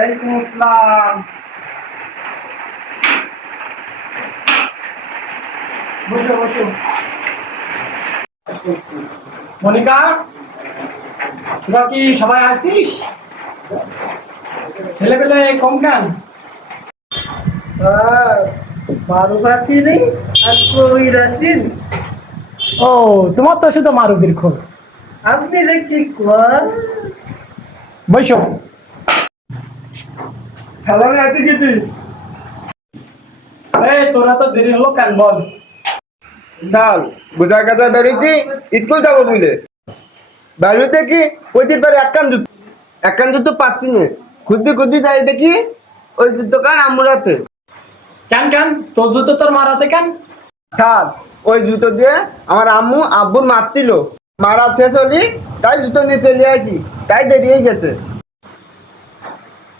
ওয়ালাইকুম আসসালাম। বসো বসো। মনিকা তোরা কি সবাই আছিস? ছেলে পেলে কম কেন? স্যার রাশি নেই আর কই রাশি ও তোমার তো শুধু মারুবির খোঁজ। আপনি যে কি কর? বৈশো খেলা রাতে যেতে এই তোরা তো দেরি হলো কেন বল? ডাল বোঝা কাজা বেরোচ্ছি স্কুল যাব বুঝলে? কি? একখান জুতো। একখান জুতো পাচ্ছি না। খুঁজতে খুঁজতে যাই দেখি ওই আমরাতে। কেন কেন? তোর জুতো তোর মারাতে কেন? থাক ওই জুতো দিয়ে আমার আম্মু আব্বুর মারছিল মারা শেষ হলি তাই জুতো নিয়ে চলে আসি তাই দেরি হয়ে গেছে।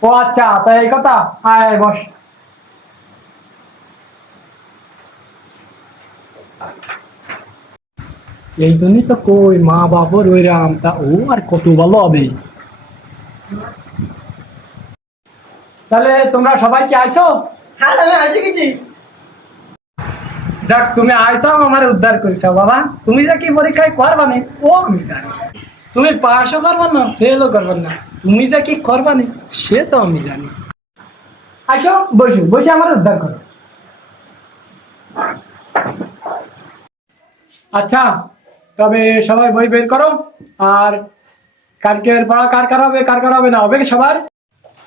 ও আচ্ছা তাই এই কথা? আয় আয় বস। এই জন্যই তো কই মা বাবার ওই রাম তা ও আর কত ভালো হবে তাহলে তোমরা সবাই কি আইছো? হ্যাঁ আমি আজকে গেছি। যাক তুমি আইছো আমার উদ্ধার করেছ বাবা। তুমি যে কি পরীক্ষায় করবানি ও আমি জানি। তুমি পাশও করবা না ফেলও করবা না। তুমি যে কি করবানি সে তো আমি জানি। আসো বসো বসে আমার উদ্ধার করো। আচ্ছা তবে সবাই বই বের করো। আর কালকের পড়া কার কার হবে কার কার হবে না হবে কি সবার?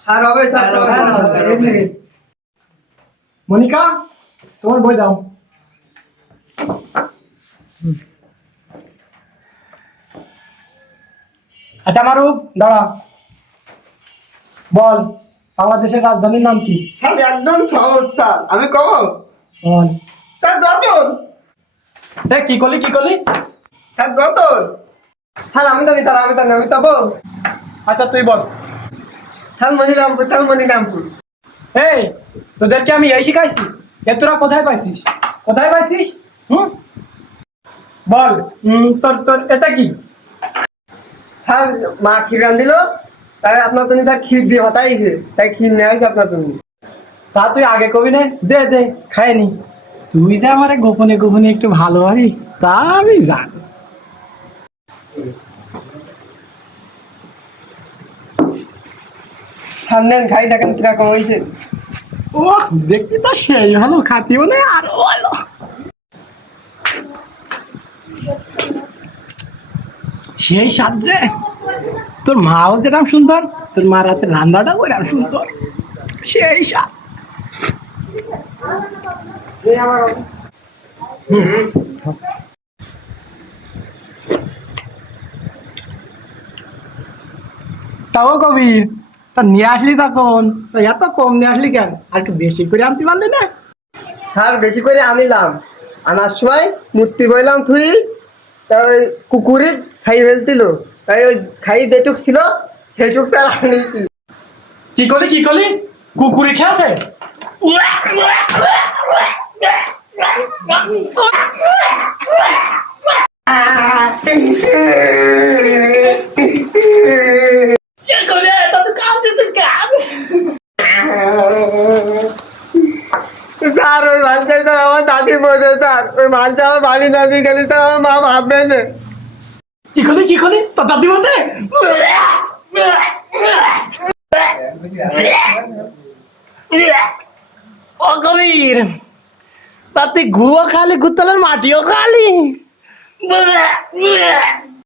স্যার হবে হ্যাঁ, মনিকা তোমার বই দাও। আচ্ছা মারুফ দাঁড়া। বল বাংলাদেশের রাজধানীর নাম কি? স্যার একদম সহজ স্যার। আমি কব? বল। স্যার দতন এ কি করলি কি করলি? স্যার দতন হ্যাঁ আমি জানি স্যার আমি জানি আমি তব আচ্ছা তুই বল। থালমণিরামপুর থালমণিরামপুর এই তোদেরকে আমি এই শিখাইছি এ তোরা কোথায় পাইছিস? কোথায় পাইছিস? হুম? বল উম, তোর তোর এটা কি? স্যার মা ক্ষীর রান্ধিল তাই আপনার তুমি তার ক্ষীর দিয়ে হতাইছে তাই ক্ষীর নেওয়া হয়েছে আপনার তুমি। তা তুই আগে কবি নে দে দে খায় নি। তুই যে আমার গোপনে গোপনে একটু ভালো হবি তা আমি জানি। নেন খাই দেখেন কীরকম হয়েছে ও দেখতে তো সেই হলো খাতিও মানে আর ভালো সেই স্বাদ রে তোর মাও যেরকম সুন্দর, তোর মার হাতে রান্নাটাও ওইরকম সুন্দর। সেই স্বাদ তাও কবির তা নিয়ে আসলি তখন তা এত কম নিয়ে আসলি কেন? আর একটু বেশি করে আনতে পারলি না? স্যার, বেশি করে আনিলাম। আনার সময় মূর্তি বইলাম তুই। তা ওই কুকুরে খাই ফেলছিল। তাই ওই খাই যেটুক ছিল সেটুক স্যার আনিয়েছি কি করলি কি করলি? কুকুরে খেয়েছে? স্যার ওই মাল চাইতে আমার দাদি বোঝে স্যার, ওই মাল চা আমার বাড়ি না দিয়ে আমার মা ভাববে না কি করলি কি করলি? তো দাদি ও কবির, তাতে গুয়া খালি, গুতলের মাটিও খালি।